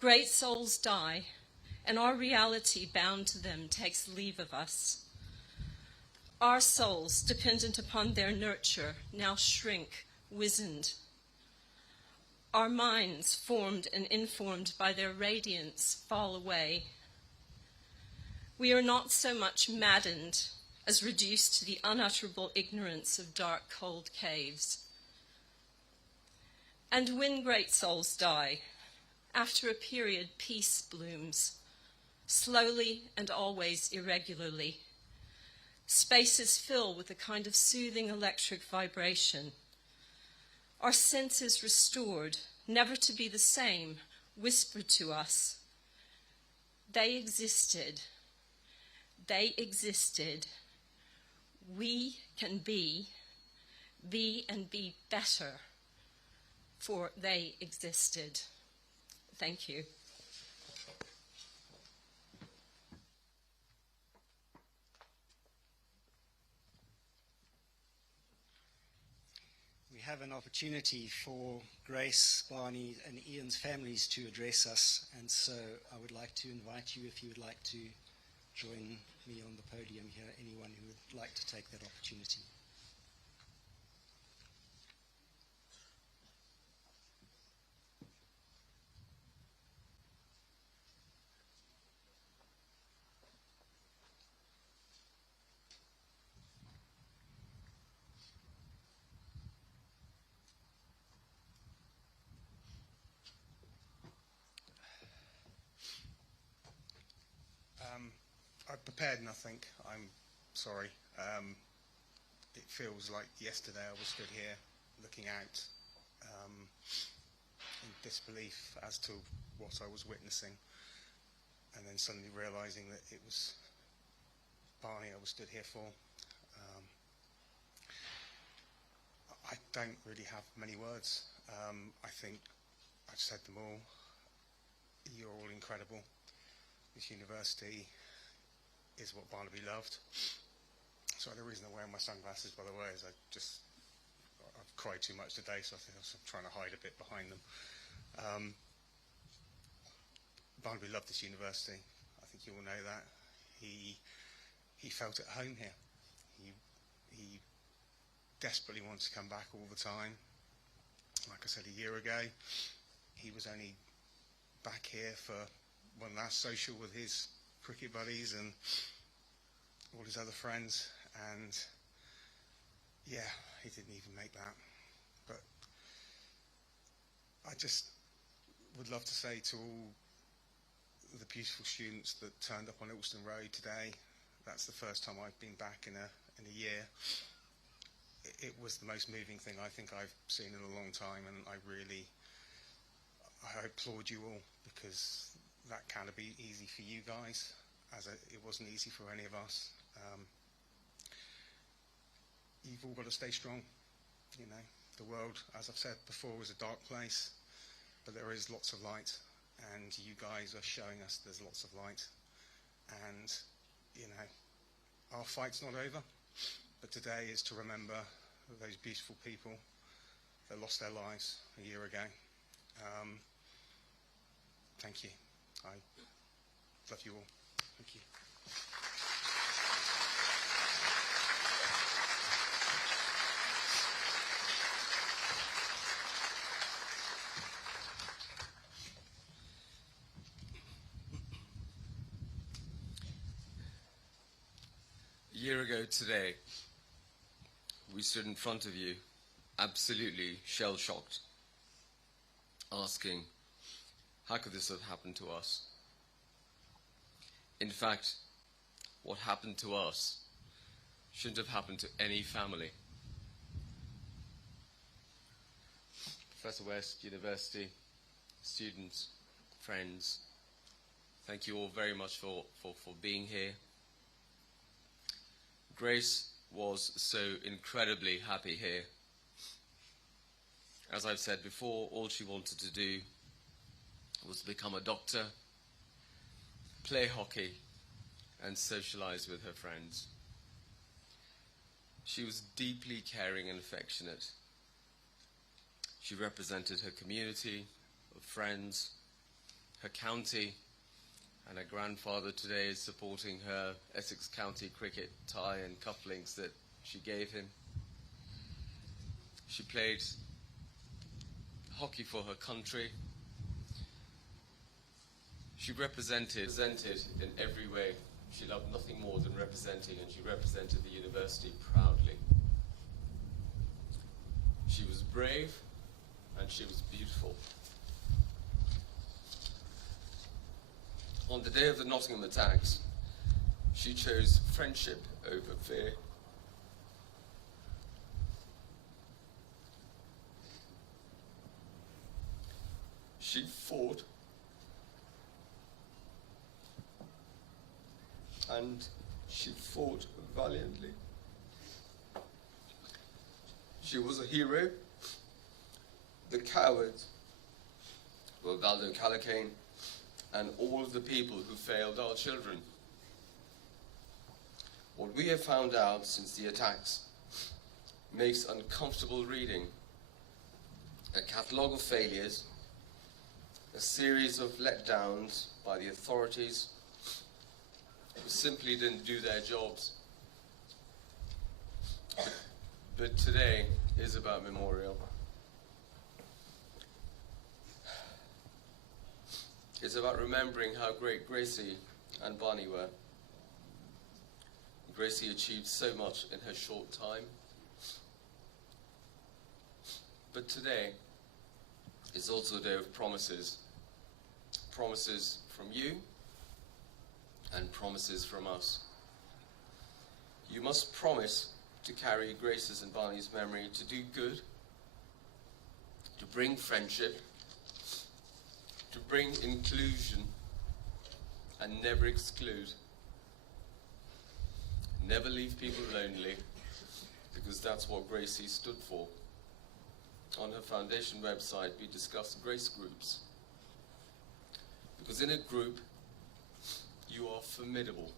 Great souls die, and our reality bound to them takes leave of us. Our souls, dependent upon their nurture, now shrink, wizened. Our minds, formed and informed by their radiance, fall away. We are not so much maddened as reduced to the unutterable ignorance of dark, cold caves. And when great souls die, after a period, peace blooms, slowly and always irregularly. Spaces fill with a kind of soothing electric vibration. Our senses restored, never to be the same, whispered to us. They existed. They existed. We can be and be better, for they existed. Thank you. We have an opportunity for Grace, Barney, and Ian's families to address us, and so I would like to invite you, if you would like to join me on the podium here, anyone who would like to take that opportunity. I've prepared nothing. I'm sorry. It feels like yesterday I was stood here looking out in disbelief as to what I was witnessing, and then suddenly realising that it was Barney I was stood here for. I don't really have many words. I think I've said them all. You're all incredible. This university is what Barnaby loved. So the reason I'm wearing my sunglasses, by the way, is I've cried too much today, so I think I'm trying to hide a bit behind them. Barnaby loved this university. I think you all know that. He felt at home here. He desperately wanted to come back all the time. Like I said a year ago, he was only back here for one last social with his cricket buddies and all his other friends, and yeah, he didn't even make that. But I just would love to say to all the beautiful students that turned up on Ilston Road today, that's the first time I've been back in a year. It was the most moving thing I think I've seen in a long time, and I applaud you all, because that can't be easy for you guys, as it wasn't easy for any of us. You've all got to stay strong. You know, the world, as I've said before, is a dark place, but there is lots of light, and you guys are showing us there's lots of light. And, you know, our fight's not over, but today is to remember those beautiful people that lost their lives a year ago. Thank you. I love you all. Thank you. A year ago today, we stood in front of you, absolutely shell-shocked, asking, how could this have happened to us? In fact, what happened to us shouldn't have happened to any family. Professor West, University, students, friends, thank you all very much for being here. Grace was so incredibly happy here. As I've said before, all she wanted to do was to become a doctor, play hockey, and socialize with her friends. She was deeply caring and affectionate. She represented her community of friends her county, and her grandfather today is supporting her Essex County cricket tie and cufflinks that she gave him. She played hockey for her country. She represented in every way. She loved nothing more than representing, and she represented the university proudly. She was brave, and she was beautiful. On the day of the Nottingham attacks, she chose friendship over fear. She fought, and she fought valiantly. She was a hero. The cowards were Valdo Calocane and all of the people who failed our children. What we have found out since the attacks makes uncomfortable reading. A catalogue of failures, a series of letdowns by the authorities who simply didn't do their jobs. But today is about memorial. It's about remembering how great Gracie and Barney were. Gracie achieved so much in her short time. But today is also a day of promises. Promises from you and promises from us. You must promise to carry Grace's and Barney's memory, to do good, to bring friendship, to bring inclusion, and never exclude. Never leave people lonely, because that's what Gracie stood for. On her foundation website, we discuss grace groups. Because in a group, you are formidable,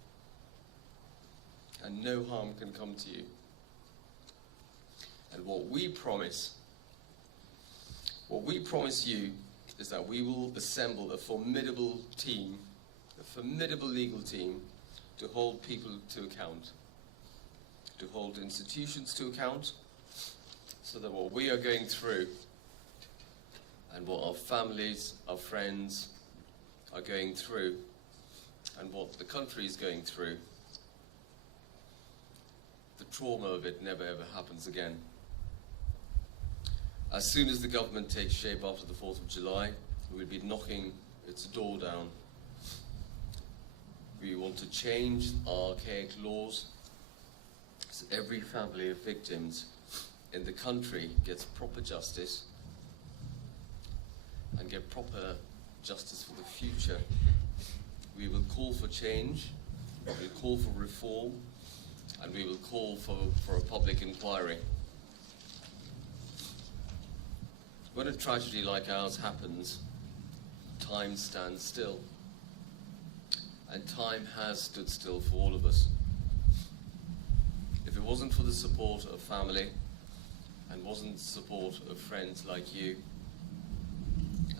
and no harm can come to you. And what we promise you is that we will assemble a formidable team, a formidable legal team, to hold people to account, to hold institutions to account, so that what we are going through and what our families, our friends are going through, and what the country is going through, the trauma of it never ever happens again. As soon as the government takes shape after the 4th of July, we'll be knocking its door down. We want to change our archaic laws so every family of victims in the country gets proper justice and get proper justice for the future. We will call for change, we will call for reform, and we will call for a public inquiry. When a tragedy like ours happens, time stands still. And time has stood still for all of us. If it wasn't for the support of family, and wasn't the support of friends like you,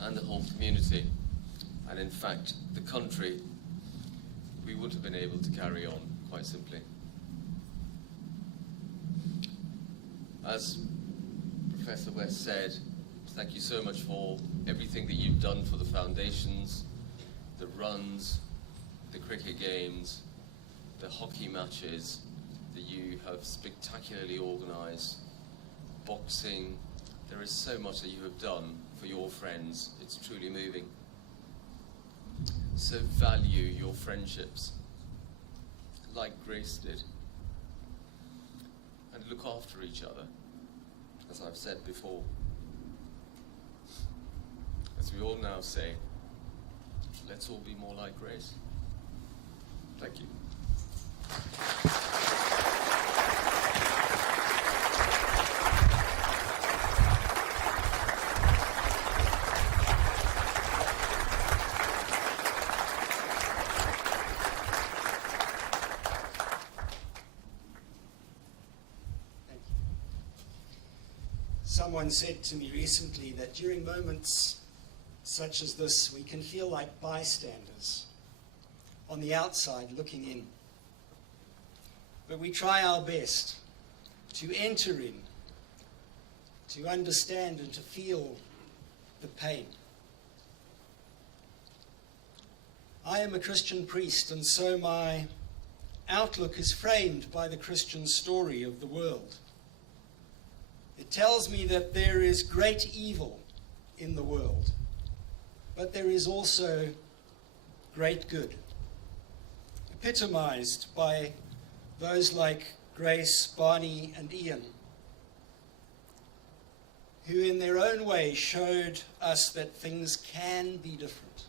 and the whole community, and in fact the country, we wouldn't have been able to carry on, quite simply. As Professor West said, thank you so much for everything that you've done for the foundations, the runs, the cricket games, the hockey matches that you have spectacularly organised, boxing. There is so much that you have done for your friends. It's truly moving. So value your friendships, like Grace did, and look after each other, as I've said before. As we all now say, let's all be more like Grace. Thank you. Someone said to me recently that during moments such as this, we can feel like bystanders on the outside looking in. But we try our best to enter in, to understand and to feel the pain. I am a Christian priest, and so my outlook is framed by the Christian story of the world. It tells me that there is great evil in the world, but there is also great good, epitomized by those like Grace, Barney, and Ian, who in their own way showed us that things can be different.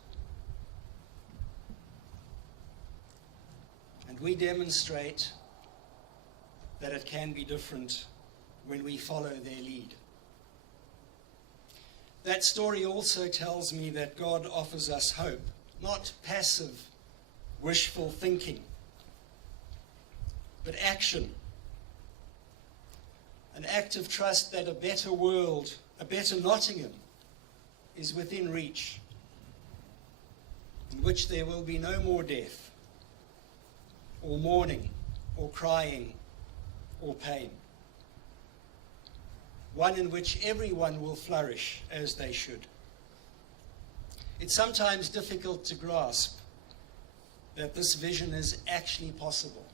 And we demonstrate that it can be different when we follow their lead. That story also tells me that God offers us hope, not passive, wishful thinking, but action. An act of trust that a better world, a better Nottingham, is within reach, in which there will be no more death, or mourning, or crying, or pain. One in which everyone will flourish as they should. It's sometimes difficult to grasp that this vision is actually possible.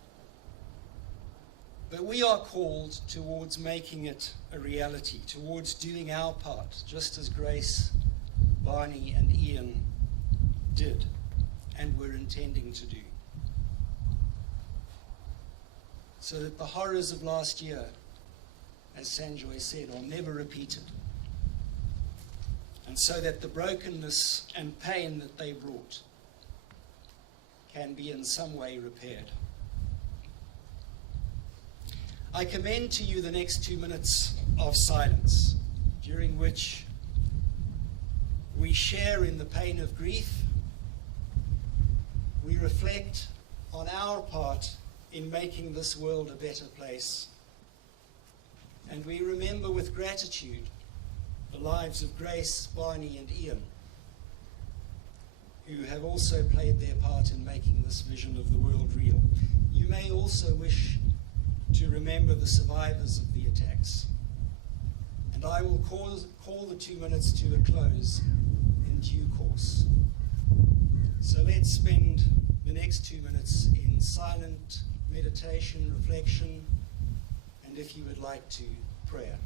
But we are called towards making it a reality, towards doing our part, just as Grace, Barney, and Ian did, and were intending to do. So that the horrors of last year, as Sanjoy said, are never repeated. And so that the brokenness and pain that they brought can be in some way repaired. I commend to you the next 2 minutes of silence, during which we share in the pain of grief, we reflect on our part in making this world a better place, and we remember with gratitude the lives of Grace, Barney, and Ian, who have also played their part in making this vision of the world real. You may also wish to remember the survivors of the attacks. And I will call the 2 minutes to a close in due course. So let's spend the next 2 minutes in silent meditation, reflection, and if you would like to, prayer.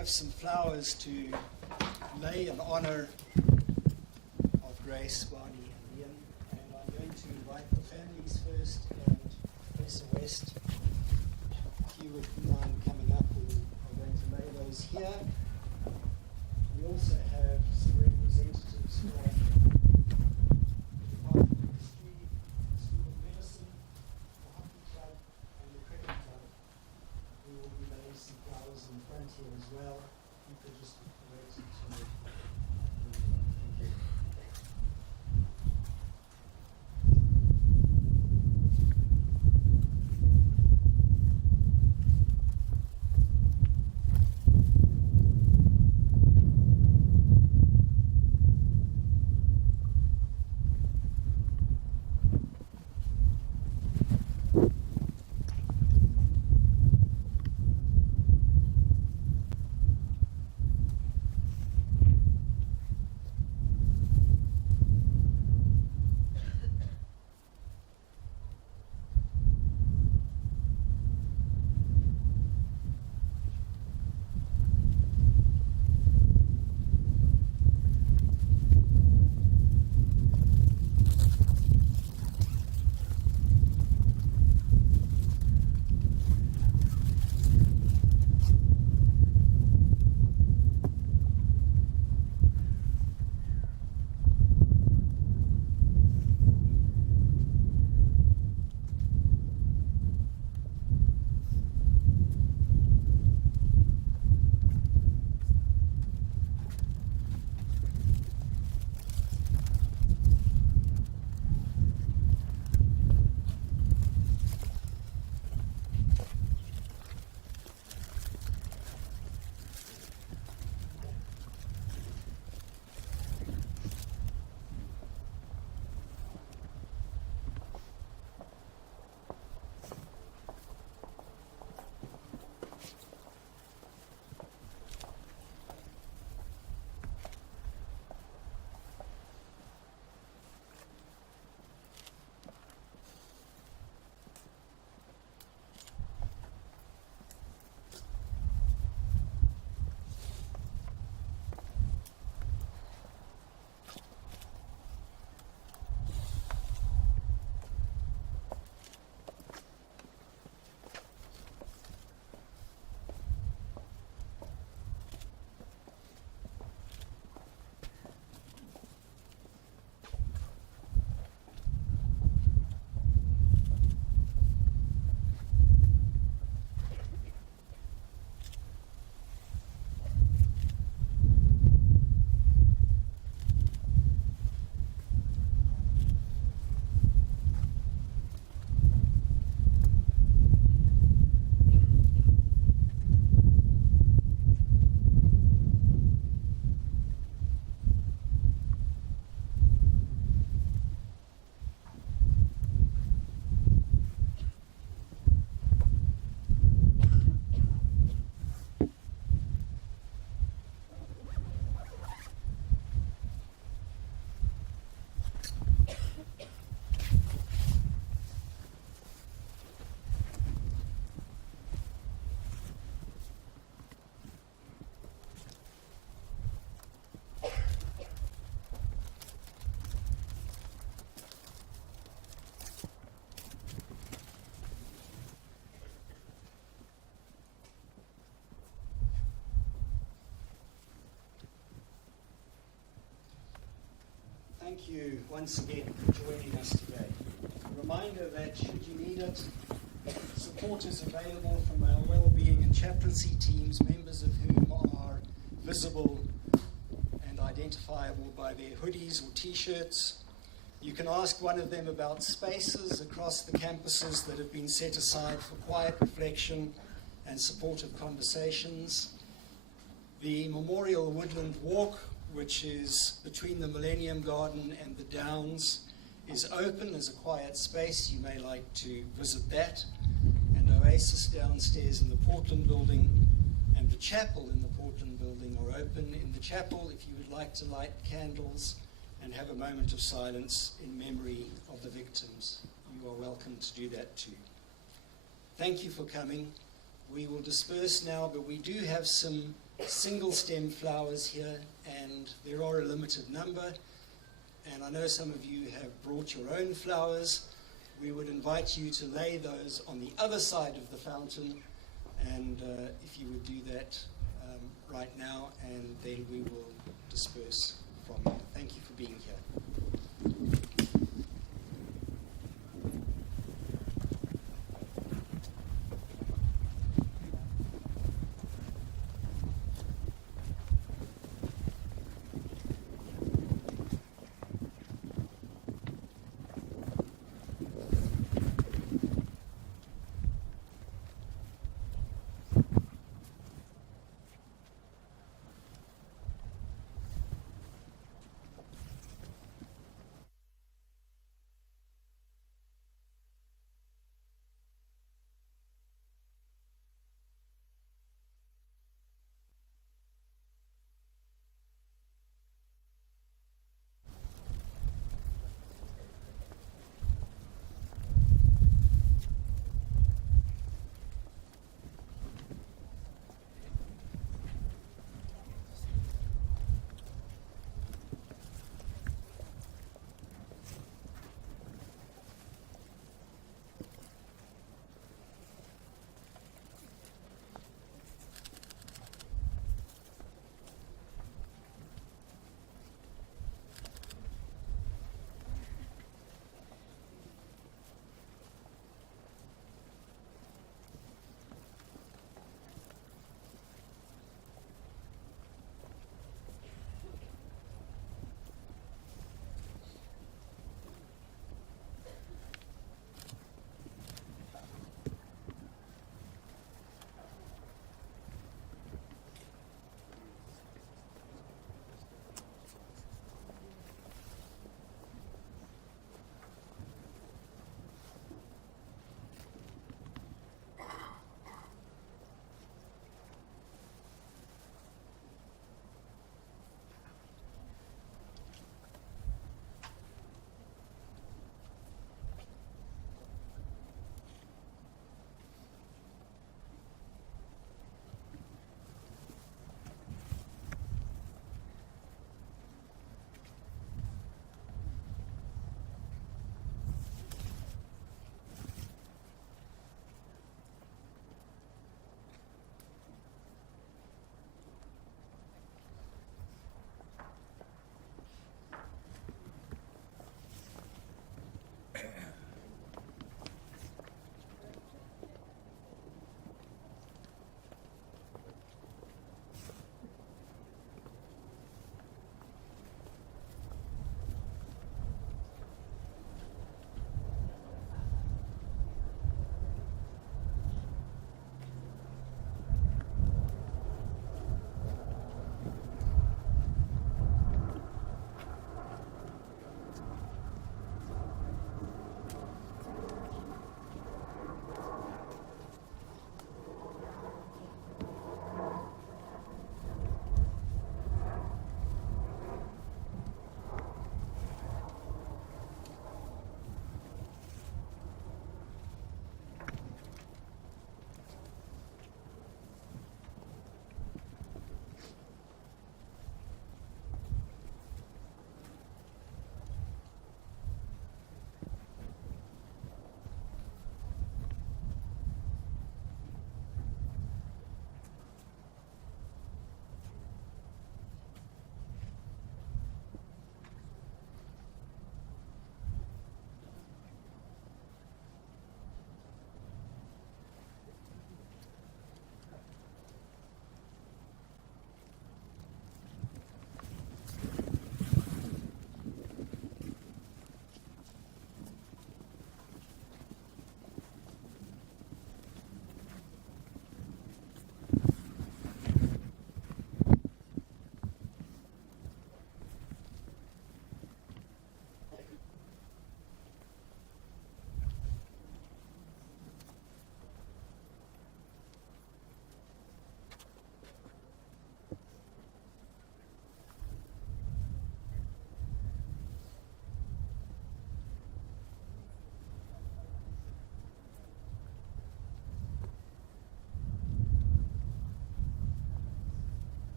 have some flowers to lay in honor of Grace, Barney, and Ian. And I'm going to invite the families first and Professor West. If you would mind coming up, we are going to lay those here. We also have some representatives from the Department of History, School of Medicine, the Hockey Club, and the Cricket Club, who will be laying some flowers in front here as well. You could just wait until. Thank you. Thank you once again for joining us today. A reminder that should you need it, support is available from our wellbeing and chaplaincy teams, members of whom are visible and identifiable by their hoodies or t-shirts. You can ask one of them about spaces across the campuses that have been set aside for quiet reflection and supportive conversations. The Memorial Woodland Walk, which is between the Millennium Garden and the Downs, is open as a quiet space. You may like to visit that. And Oasis downstairs in the Portland building and the chapel in the Portland building are open. In the chapel, if you would like to light candles and have a moment of silence in memory of the victims, you are welcome to do that too. Thank you for coming. We will disperse now, but we do have some single stem flowers here, and there are a limited number. And I know some of you have brought your own flowers. We would invite you to lay those on the other side of the fountain, and if you would do that right now, and then we will disperse from you. Thank you for being here.